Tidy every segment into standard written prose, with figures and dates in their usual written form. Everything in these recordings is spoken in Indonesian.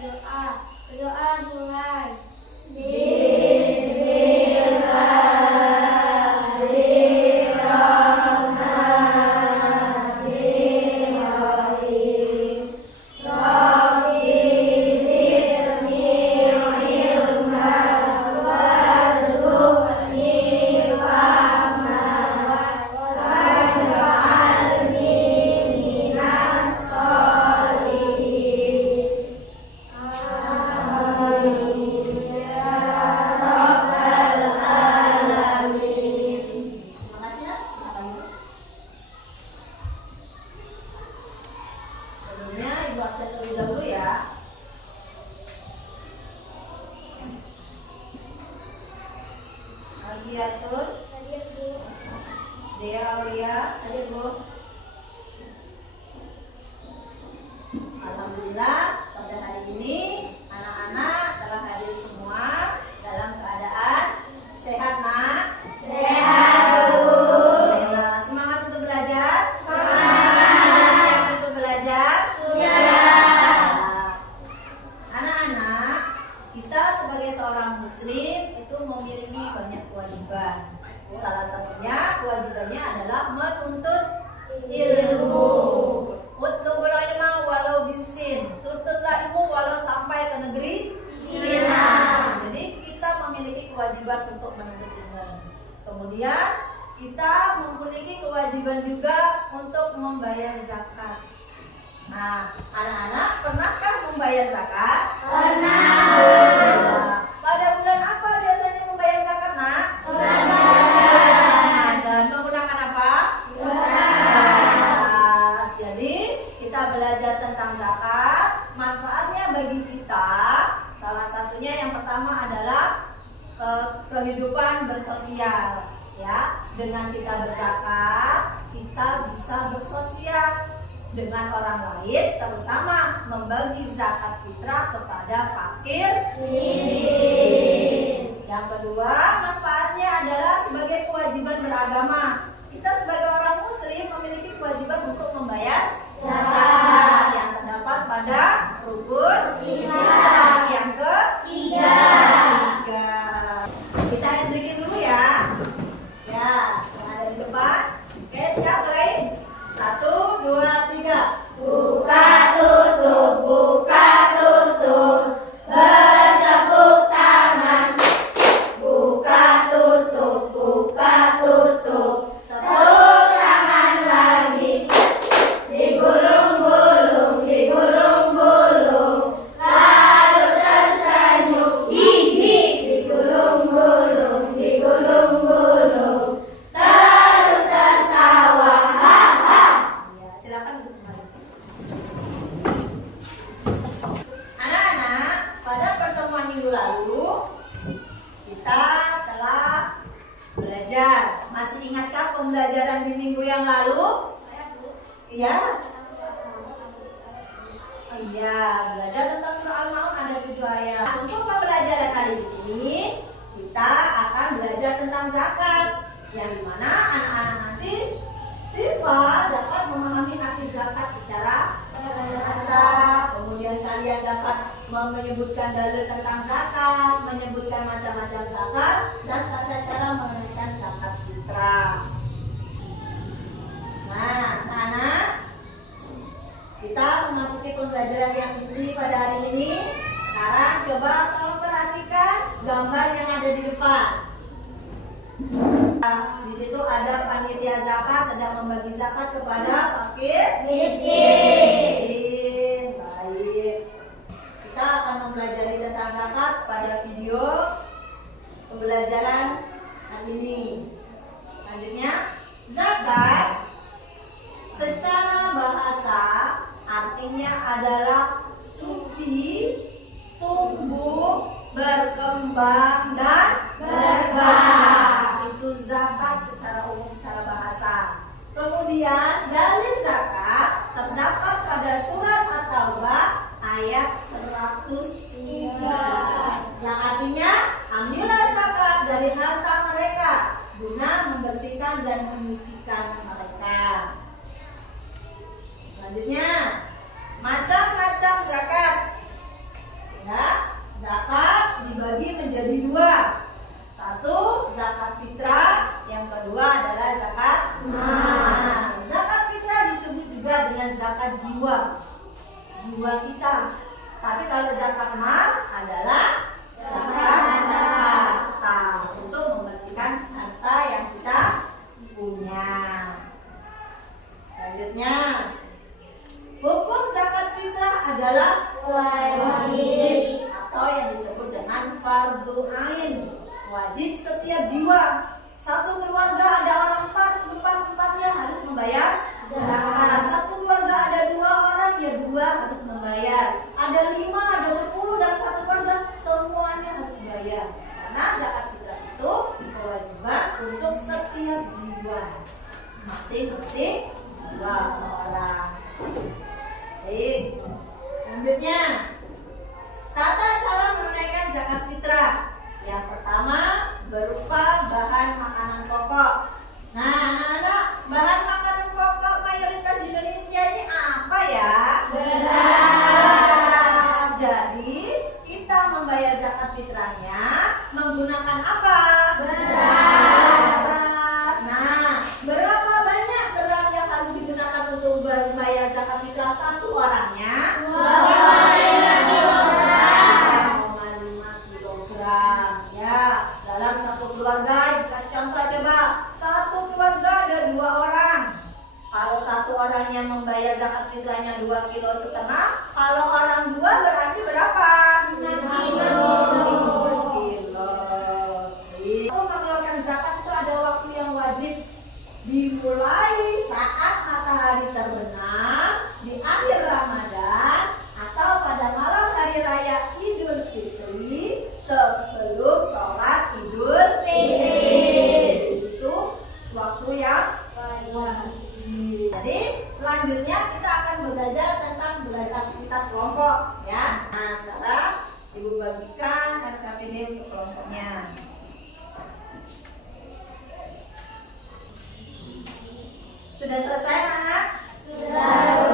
Berdoa dimulai. Sebelumnya Ibu absen terlebih dahulu ya. Alfiatun, Hadir Bu. Dea Aulia, Hadir Bu. alhamdulillah pada hari ini anak-anak telah hadir semua dalam keadaan sehat, Nak. Sehat Bu. Alhamdulillah. Semangat untuk belajar? Sudah siap untuk belajar? Anak-anak, kita sebagai seorang muslim itu memiliki banyak kewajiban. Salah satunya kewajibannya adalah menuntut ilmu. Utlubul ilma walau bisin. Tuntutlah ilmu walau sampai ke negeri Cina. Jadi kita memiliki kewajiban untuk menuntut ilmu. Kemudian kita memiliki kewajiban juga untuk membayar zakat. Nah, anak-anak pernahkah membayar zakat? Pernah. Pada bulan apa biasanya membayar zakat, Nak? Dan menggunakan apa? Jadi kita belajar tentang zakat. Manfaatnya bagi kita, salah satunya yang pertama adalah kehidupan bersosial. Ya, dengan kita berzakat, kita bisa bersosial dengan orang lain, terutama membagi zakat fitrah kepada fakir miskin. Yang kedua, manfaatnya adalah sebagai kewajiban beragama. Kita sebagai orang muslim memiliki kewajiban untuk membayar zakat yang terdapat pada rukun Islam yang ketiga. Kita sedikit dulu ya. Ya, yang ada di depan. Oke, siap mulai. 1, 2, 3. Buka tutup, buka tutup. Bertepuk tangan. Buka tutup, buka tutup. Tepuk tangan lagi. Digulung-gulung, digulung-gulung. Lalu tersenyum. Hihi. Digulung-gulung, digulung-gulung. Terus tertawa. Ha-ha. Ya, silakan duduk kembali. Anak-anak, pada pertemuan minggu lalu kita telah belajar. Masih ingatkah pembelajaran di minggu yang lalu? Iya. Iya, belajar tentang surah Al-Maun ada 7 ayat. Untuk pembelajaran kali ini kita akan belajar tentang zakat, yang dimana anak-anak nanti siswa dapat memahami arti zakat secara bahasa. Kemudian kalian dapat menyebutkan dalil tentang zakat, menyebutkan macam-macam zakat, dan tata cara menunaikan zakat fitrah. Nah, anak-anak, kita memasuki pembelajaran yang inti pada hari ini. Sekarang coba tolong perhatikan gambar yang ada di depan. Di situ ada panitia zakat sedang membagi zakat kepada fakir miskin. Baik. Kita akan mempelajari tentang zakat pada video pembelajaran hari ini. Selanjutnya, zakat secara bahasa artinya adalah suci, tumbuh, berkembang, dan berkah. Itu zakat secara umum, secara bahasa. Kemudian dalil zakat terdapat pada surat At-Taubah ayat 103 yang artinya ambillah zakat dari harta mereka guna membersihkan dan menyucikan mereka. Selanjutnya, macam-macam zakat. wajib atau yang disebut dengan fardu ain. Wajib setiap jiwa. Satu keluarga ada orang empatnya harus membayar zakat. Satu keluarga ada 2 orang, ya 2 harus membayar. Ada 5, ada 10 dalam satu keluarga, semuanya harus bayar. Karena zakat fitrah itu kewajiban untuk setiap jiwa, masing-masing jiwa orang. Baik, selanjutnya tata cara menunaikan zakat fitrah. Yang pertama berupa bahan makanan pokok. Nah, anak-anak, bahan makanan pokok mayoritas di Indonesia ini apa ya? Beras. Jadi kita membayar zakat fitrahnya menggunakan apa? Beras. Nah, berapa banyak beras yang harus digunakan untuk membayar zakat fitrah satu orangnya? 2,5 kilogram. Ya, dalam satu keluarga, dikasih contoh coba. Satu keluarga ada 2 orang. Kalau satu orangnya membayar zakat fitrahnya 2,5 kilo, kalau orang 2 berarti berapa? 5 kilo. Untuk mengeluarkan zakat itu ada waktu yang wajib, dimulai saat matahari terbenam di akhir Ramadan atau pada malam hari raya Idul Fitri sebelum sholat Idul Fitri. Itu waktu yang wajib. Jadi selanjutnya kita akan belajar tentang aktivitas kelompok ya. Nah, sekarang Ibu bagikan RKPD untuk kelompoknya. Sudah selesai anak? Sudah.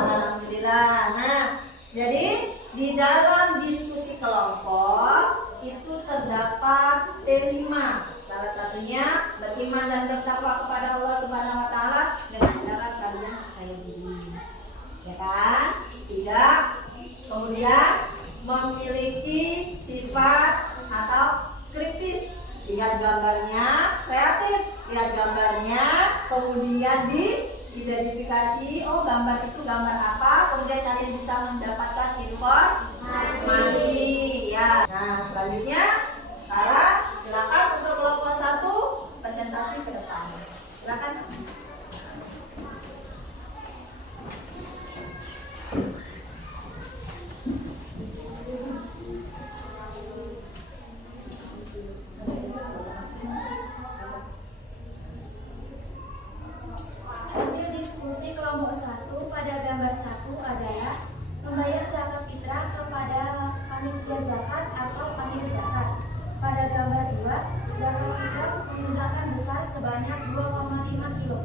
Alhamdulillah. Nah, jadi di dalam diskusi kelompok itu terdapat P5. Salah satunya beriman dan bertakwa kepada Allah Subhanahu wa taala dengan cara kalian percaya diri. Ya kan? Tidak. Kemudian memiliki sifat atau kritis. Lihat gambarnya, kreatif. Lihat gambarnya, kemudian diidentifikasi, oh gambar itu gambar apa, kemudian kalian bisa mendapatkan informasi ya. Nah, selanjutnya sekarang silakan untuk kelompok 1 presentasi ke depan. Silakan. Hasil diskusi kelompok 1 pada gambar 1 adalah membayar zakat fitrah kepada panitia zakat atau panitia zakat. Pada gambar 2, zakat fitrah menggunakan besar sebanyak 2,5 kg.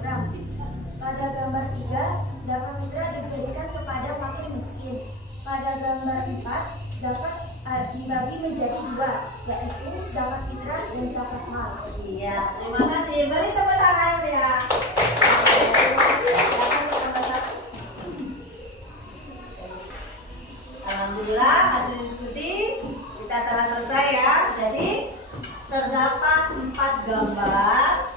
Pada gambar 3, zakat fitrah diberikan kepada fakir miskin. Pada gambar 4, zakat dibagi menjadi 2, yaitu zakat fitrah dan zakat mal. Iya, terima kasih. Beri tepuk tangan ya. Alhamdulillah hasil diskusi kita telah selesai ya. Jadi terdapat 4 gambar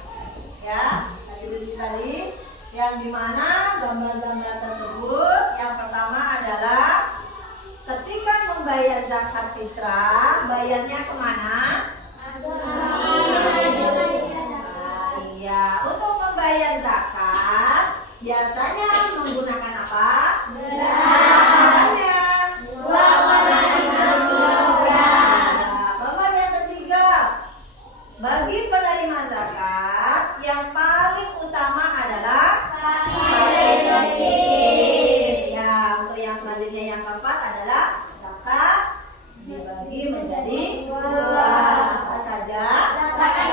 ya hasil diskusi tadi, yang dimana gambar-gambar tersebut yang pertama adalah ketika membayar zakat fitrah, bayarnya kemana? Iya, untuk membayar zakat biasanya menggunakan apa? Berasnya 2,5 kilogram. Gambar yang ketiga, bagi penerima zakat yang paling utama adalah fakir miskin. Ya, untuk yang selanjutnya yang keempat adalah zakat dibagi menjadi 2. Apa saja? Zakat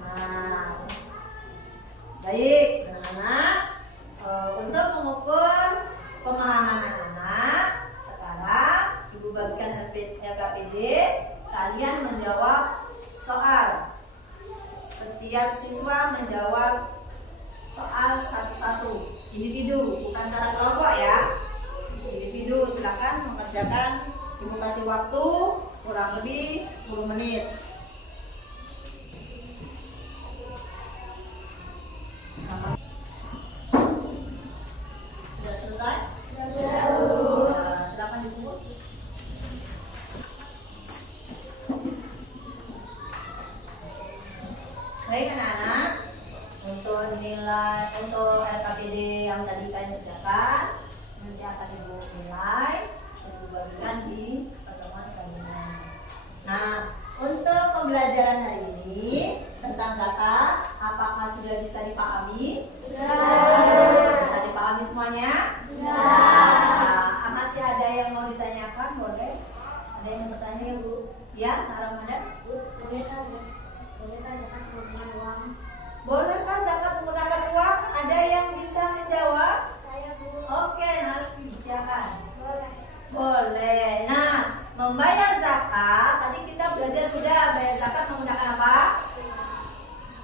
mal. Baik, anak-anak, untuk mengukur pemahaman anak-anak, sekarang Ibu bagikan LKPD, kalian menjawab soal. Setiap siswa menjawab soal satu-satu, individu, bukan secara kelompok ya. Individu, silakan mengerjakan. Ibu kasih waktu kurang lebih 10 menit. Sudah selesai? Ya, silakan dibuat. Baik anak-anak, untuk nilai untuk LKPD yang tadi kalian kerjakan nanti akan ibu nilai dan dibagikan di pertemuan selanjutnya. Nah, untuk pembelajaran hari ini tentang zakat, apakah sudah bisa dipahami? Bisa dipahami semuanya? Masih ada yang mau ditanyakan? Boleh? Ada yang mau bertanya ya Bu? Ya, Ramadan? Bolehkah zakat menggunakan uang? Ada yang bisa menjawab? Saya Bu. Oke, Narfi, silakan. Boleh. Boleh. Nah, membayar zakat, tadi kita belajar sudah bayar zakat menggunakan apa?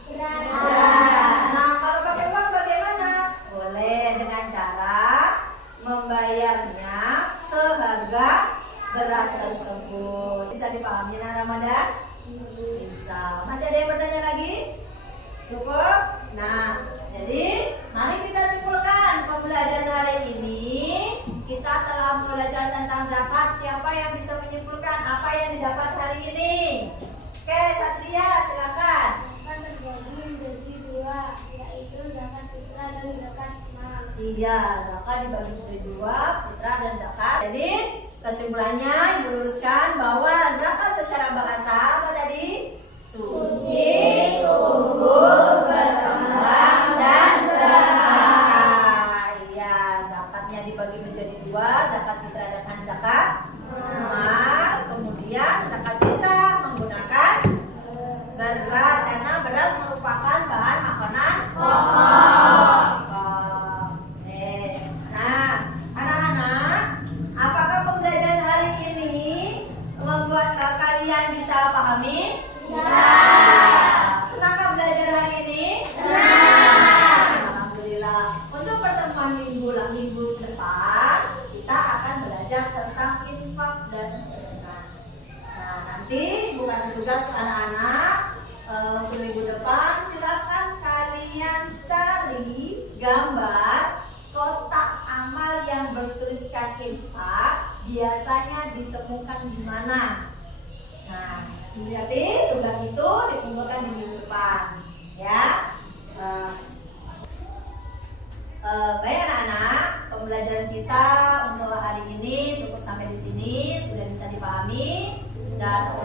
Beras. Nah, kalau pakai uang bagaimana? Boleh dengan cara membayarnya seharga beras tersebut. Bisa dipahami nah Ramadan? Bisa. Masih ada yang bertanya lagi? Cukup? Nah, jadi mari kita simpulkan pembelajaran hari ini. Kita telah belajar tentang zakat. Siapa yang bisa menyimpulkan apa yang didapat hari ini? Oke, Satria, silakan. Zakat terbagi menjadi dua, yaitu zakat fitrah dan zakat mal. Iya, zakat dibagi menjadi dua, fitrah dan zakat. Jadi kesimpulannya ibu luruskan bahwa zakat secara bahasa apa tadi? Suci, unggul, berkembang, dan berkah. Iya, zakatnya dibagi menjadi dua, zakat fitrah dan zakat mal. Kemudian zakat fitrah menggunakan beras karena beras merupakan bahan makanan pokok. Nah, anak-anak, apakah pembelajaran hari ini membuat kalian bisa pahami? Senangkah belajar hari ini? Alhamdulillah. Untuk pertemuan minggu depan kita akan belajar tentang infak dan sedekah. Nah, nanti ibu kasih tugas ke anak-anak untuk minggu depan. Silakan kalian cari gambar kotak amal yang bertuliskan infak biasanya ditemukan di mana. Nah, jadi tugas itu dikumpulkan di minggu depan, ya. Baik anak-anak, pembelajaran kita untuk hari ini cukup sampai di sini, sudah bisa dipahami dan